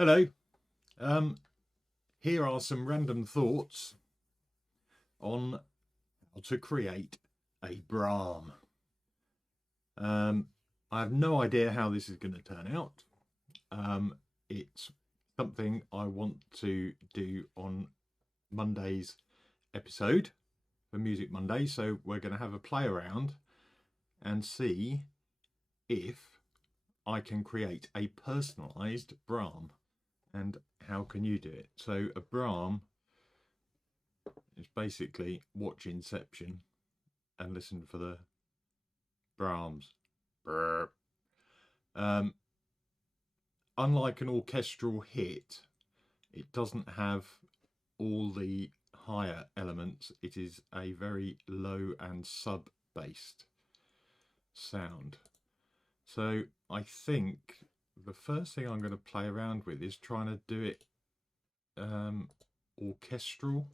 Hello. Here are some random thoughts on how to create a Braham. I have no idea how this is going to turn out. It's something I want to do on Monday's episode for Music Monday, so we're going to have a play around and see if I can create a personalised Braham. And how can you do it? So a Braham is basically watch Inception and listen for the Brahms. Unlike an orchestral hit, it doesn't have all the higher elements. It is a very low and sub-based sound. So I think the first thing I'm going to play around with is trying to do it orchestral,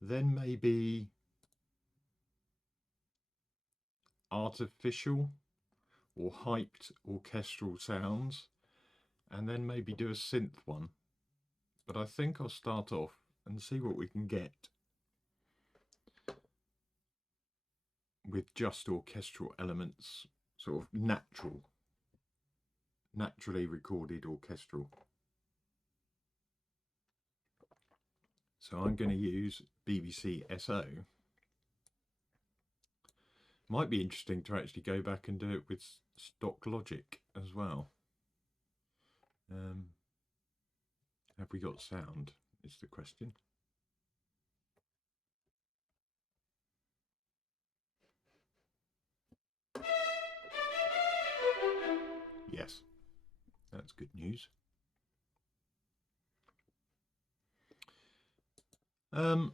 then maybe artificial or hyped orchestral sounds, and then maybe do a synth one. But I think I'll start off and see what we can get with just orchestral elements, sort of naturally recorded orchestral. So I'm going to use BBC SO. Might be interesting to actually go back and do it with stock Logic as well. Have we got sound is the question. Yes, that's good news. I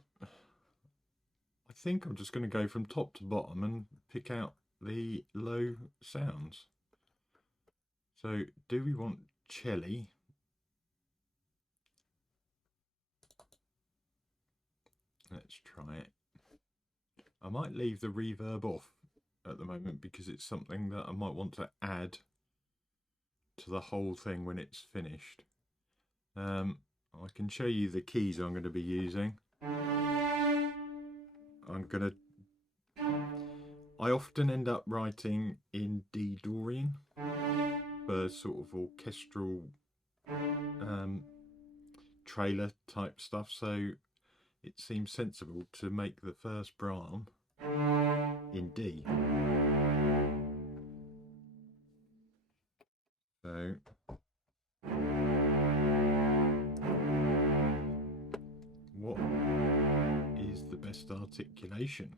think I'm just going to go from top to bottom and pick out the low sounds. So do we want cello? Let's try it. I might leave the reverb off at the moment because it's something that I might want to add to the whole thing when it's finished. I can show you the keys I'm going to be using. I often end up writing in D Dorian for sort of orchestral trailer type stuff, so it seems sensible to make the first Braham in D. So what is the best articulation?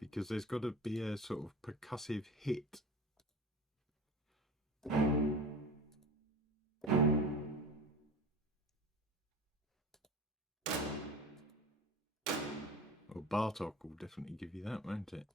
Because there's got to be a sort of percussive hit. Well, Bartok will definitely give you that, won't it?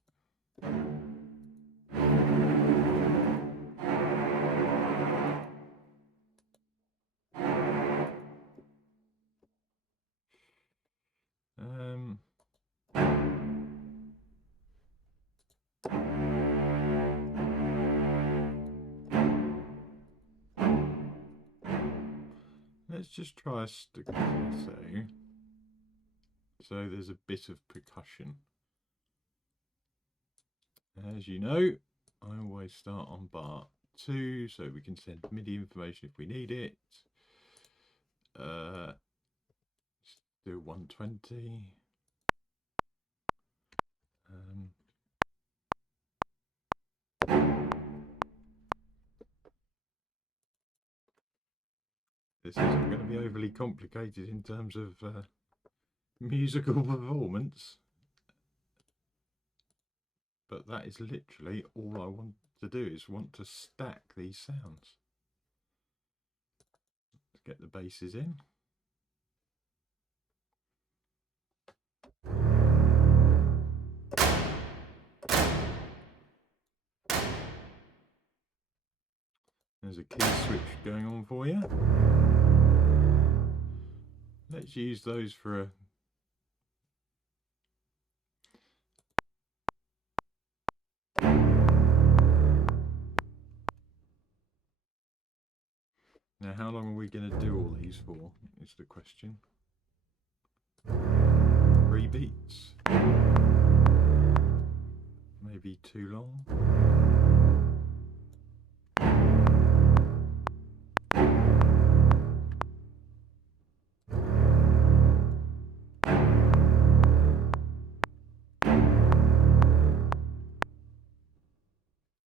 Let's just try a staccato. So there's a bit of percussion. As you know, I always start on bar 2, so we can send MIDI information if we need it. Let's do 120. This isn't going to be overly complicated in terms of musical performance, but that is literally all I want to do, is want to stack these sounds. Let's get the basses in. There's a key switch going on for you. Let's use those for a Now, how long are we going to do all these for, is the question. 3 beats. Maybe too long.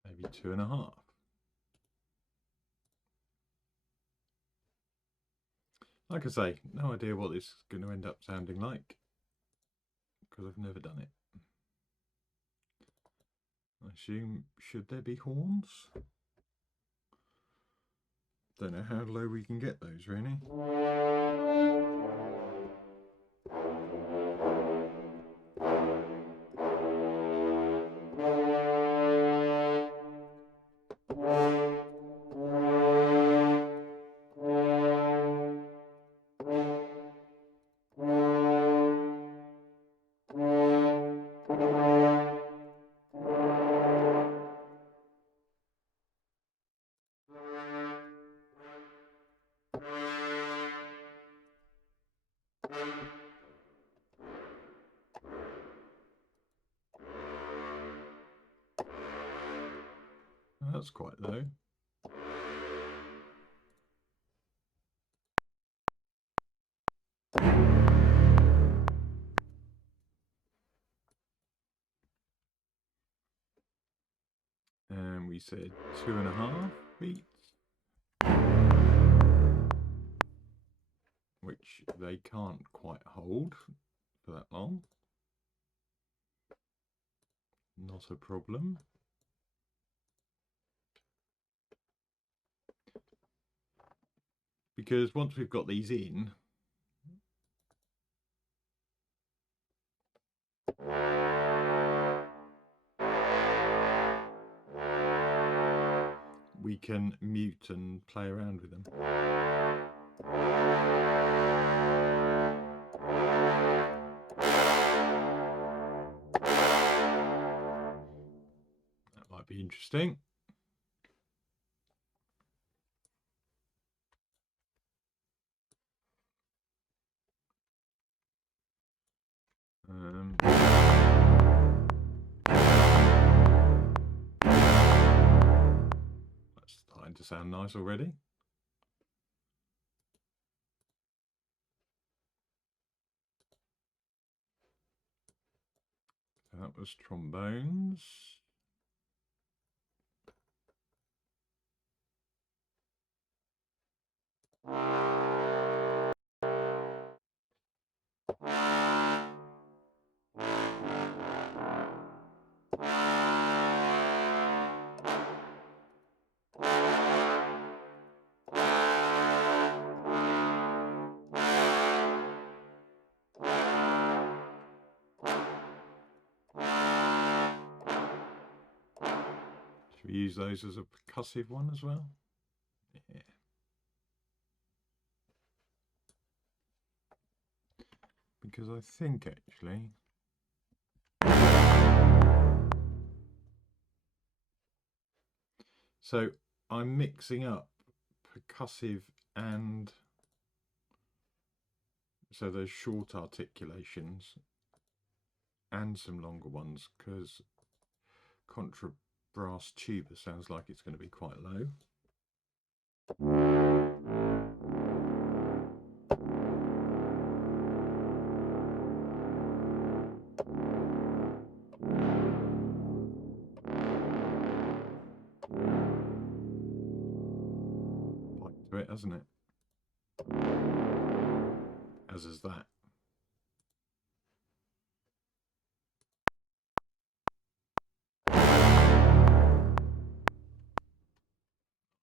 Maybe 2.5. Like I say, no idea what this is going to end up sounding like, because I've never done it. I assume, should there be horns? Don't know how low we can get those, really. That's quite low. And we said 2.5 beats, which they can't quite hold for that long. Not a problem. Because once we've got these in, we can mute and play around with them. That might be interesting. That's starting to sound nice already. So that was trombones. Should we use those as a percussive one as well? Yeah. Because I think actually so I'm mixing up percussive and so those short articulations and some longer ones, because contrabrass tuba sounds like it's going to be quite low. Bite to it, hasn't it? As is that.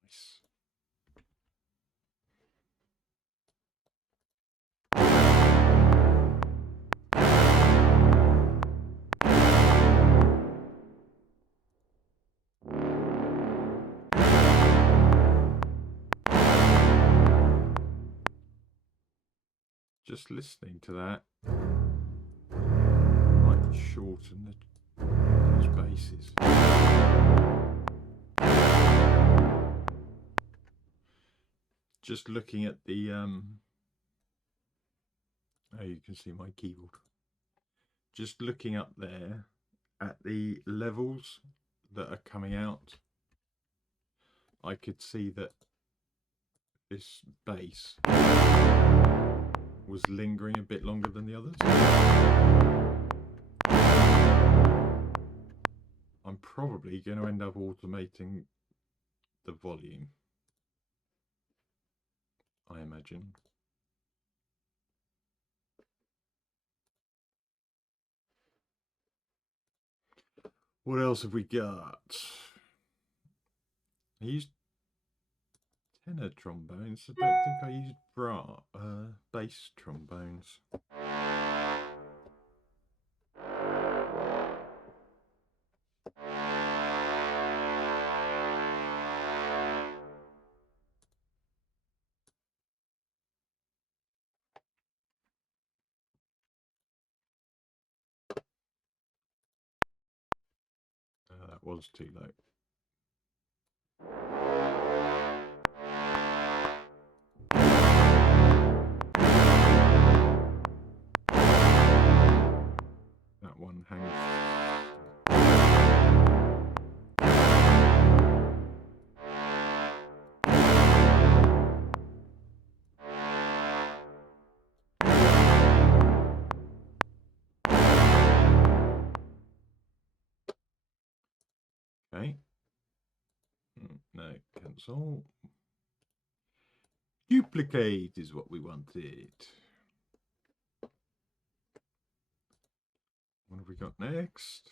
Nice. Just listening to that might shorten those basses. just looking at the oh, you can see my keyboard. Just looking up there at the levels that are coming out, I could see that this bass was lingering a bit longer than the others. I'm probably going to end up automating the volume, I imagine. What else have we got? I used tenor trombones. I don't think I used bass trombones. That was too low. That one hangs. Okay. No, cancel. Duplicate is what we wanted. What have we got next?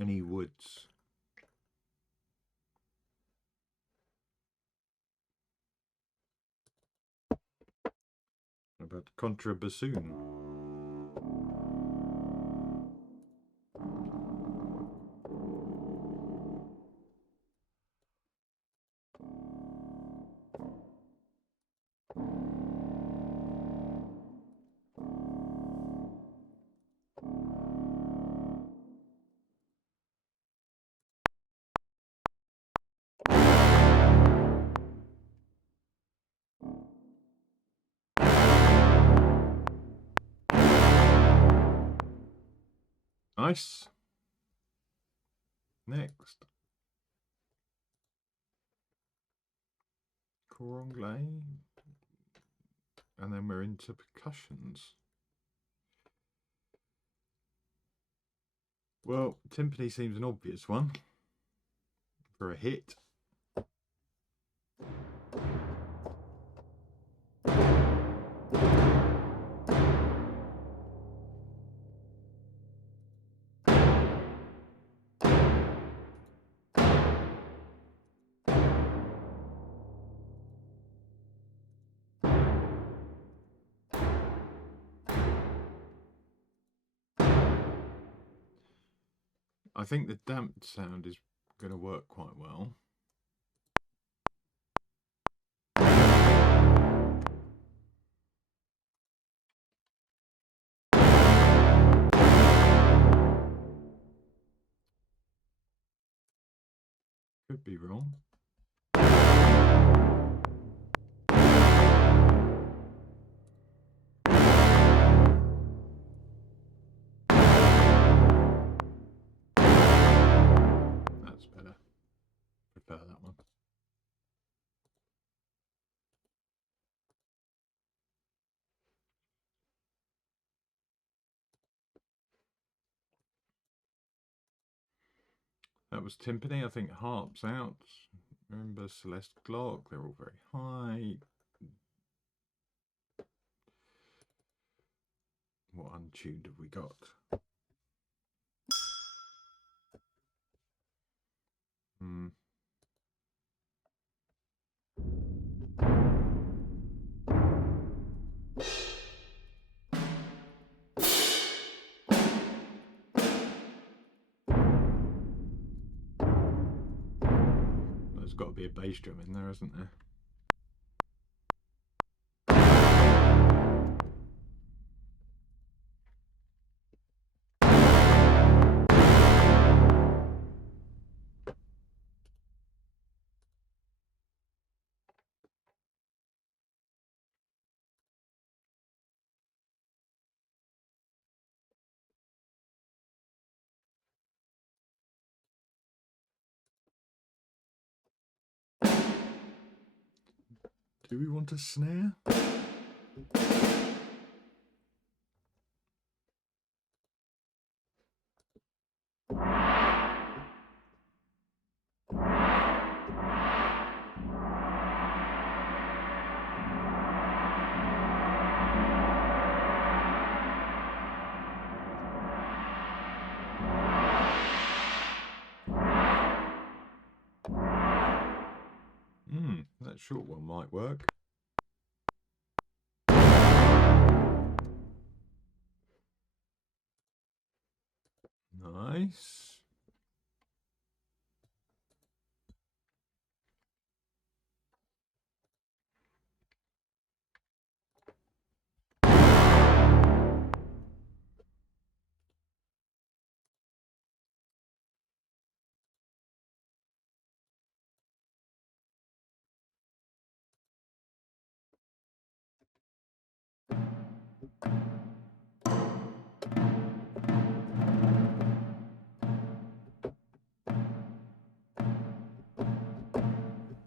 Any woods? What about contrabassoon? Nice. Next. Cor anglais. And then we're into percussions. Well, timpani seems an obvious one for a hit. I think the damped sound is going to work quite well. Could be wrong. That's better. Prefer that one. That was timpani. I think harps out. Remember Celeste Glock, they're all very high. What untuned have we got? There's got to be a bass drum in there, hasn't there? Do we want a snare? That short one might work. Nice.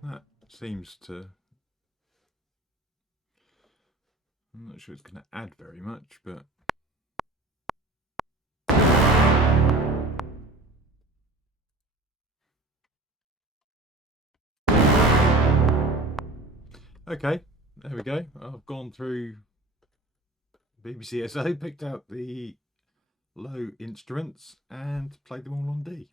That seems to... I'm not sure it's going to add very much, but... Okay, there we go. I've gone through BBC SO, picked out the low instruments and played them all on D.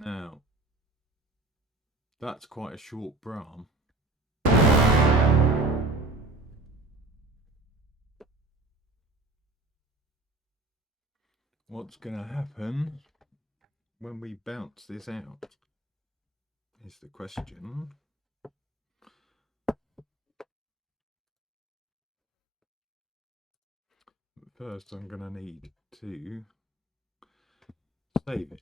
Now, that's quite a short Braham. What's going to happen when we bounce this out is the question. First, I'm going to need to save it.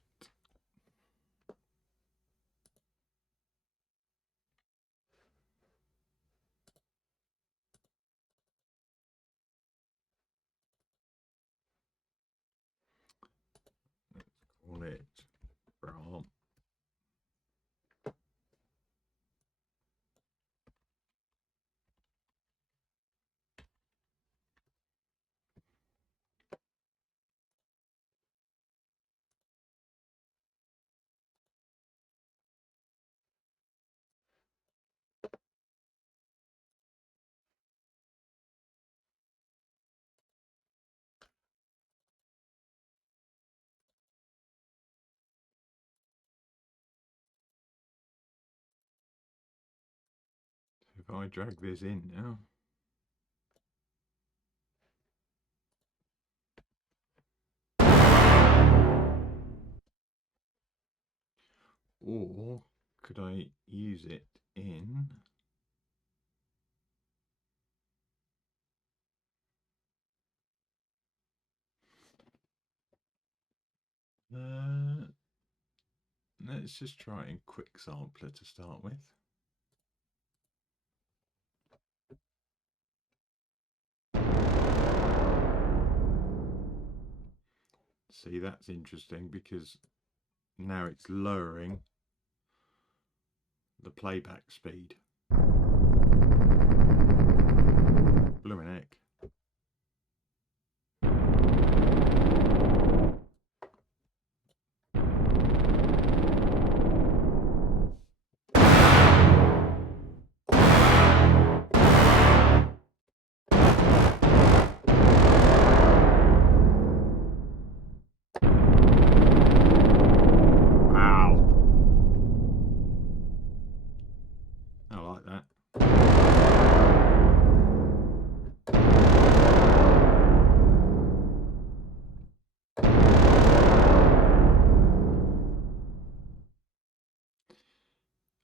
Let's call it Braham. If I drag this in now, or could I use it in let's just try in quick sampler to start with. See, that's interesting because now it's lowering the playback speed. Blooming heck.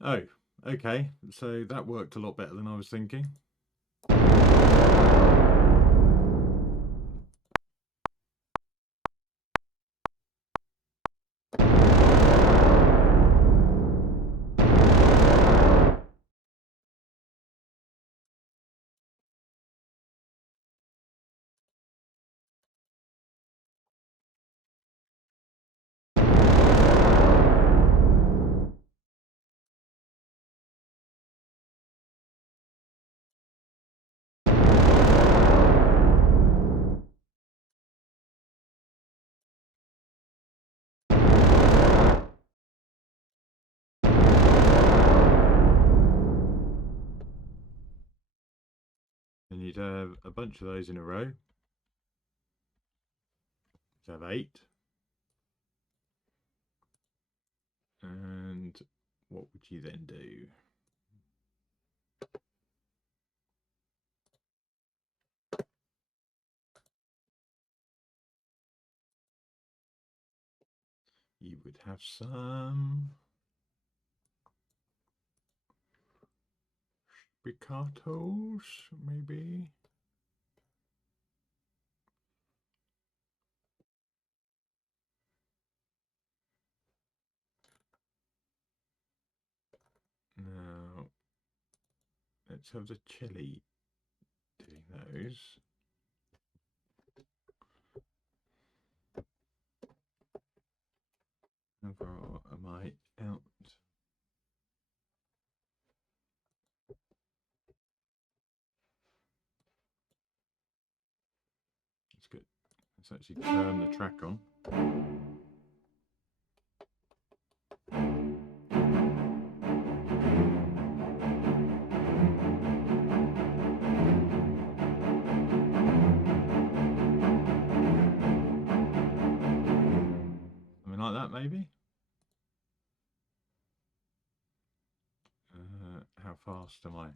Oh, okay, so that worked a lot better than I was thinking. you'd have a bunch of those in a row. You'd have 8. And what would you then do? You would have some spiccatos, maybe. Now, let's have the cello doing those. How far am I out? That's good. Let's actually turn the track on. Something like that, maybe. How fast am I?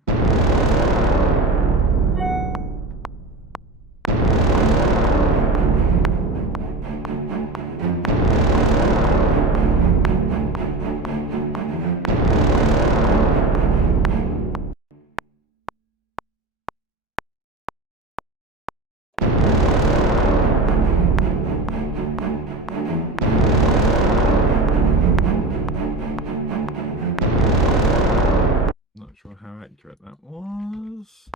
Not sure how accurate that was.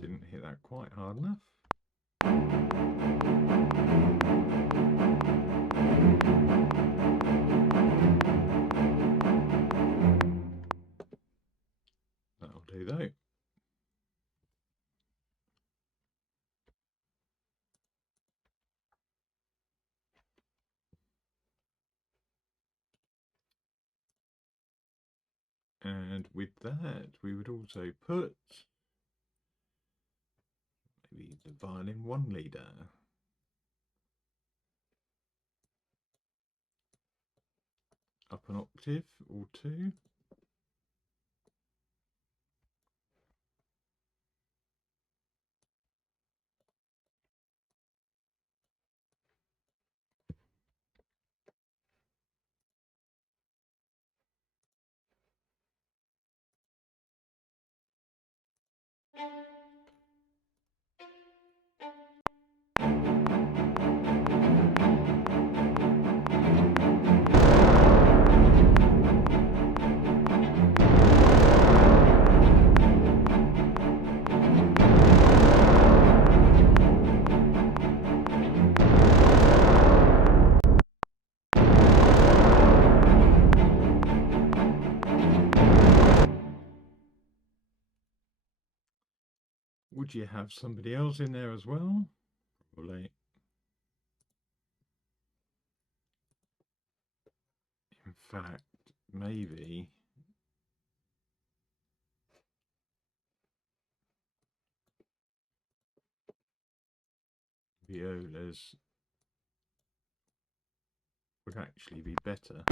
Didn't hit that quite hard enough. That'll do though. And with that, we would also put maybe the violin 1 leader. Up an octave or 2. Would you have somebody else in there as well? Probably. In fact, maybe violas would actually be better.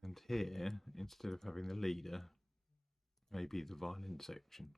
And here, instead of having the leader, maybe the violin section.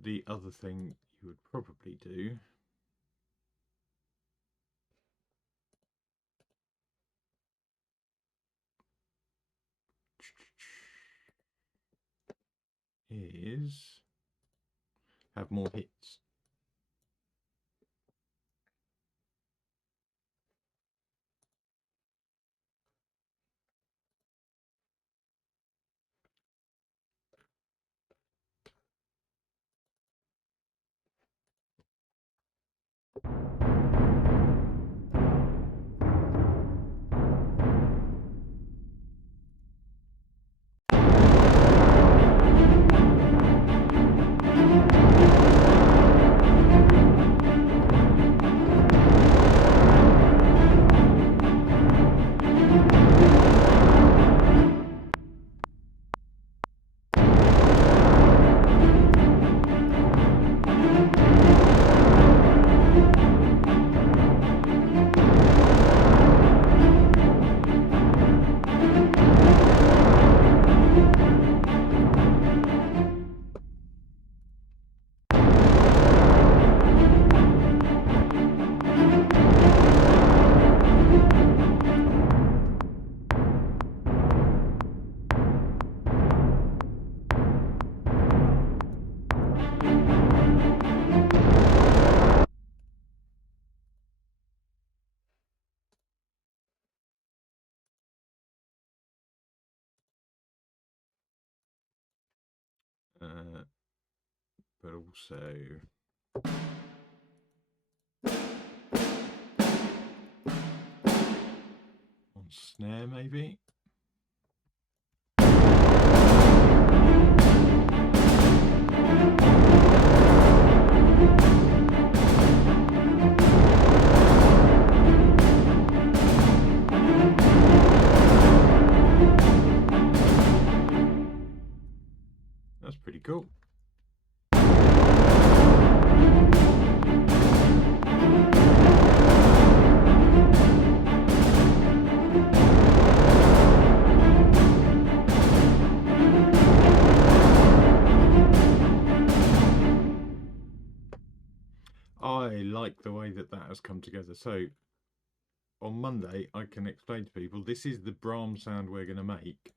the other thing you would probably do is have more hits. But also on snare maybe. That's pretty cool. I like the way that has come together. So on Monday, I can explain to people this is the Braham sound we're going to make.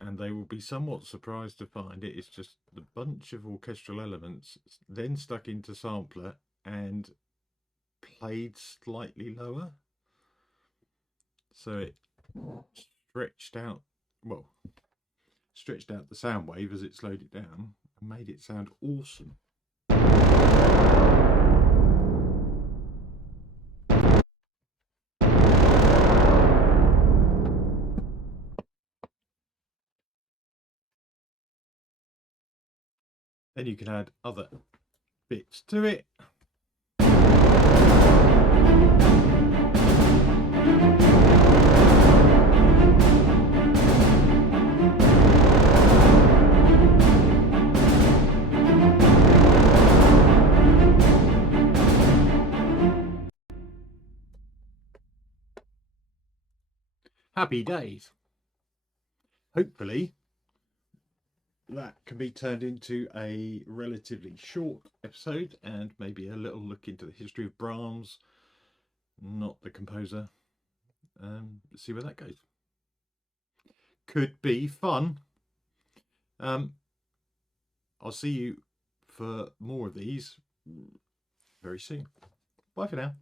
And they will be somewhat surprised to find it is just the bunch of orchestral elements then stuck into sampler and played slightly lower. So it stretched out the sound wave as it slowed it down and made it sound awesome. Then you can add other bits to it. Happy days. Hopefully that can be turned into a relatively short episode and maybe a little look into the history of Brahms, not the composer. See where that goes. Could be fun. I'll see you for more of these very soon. Bye for now.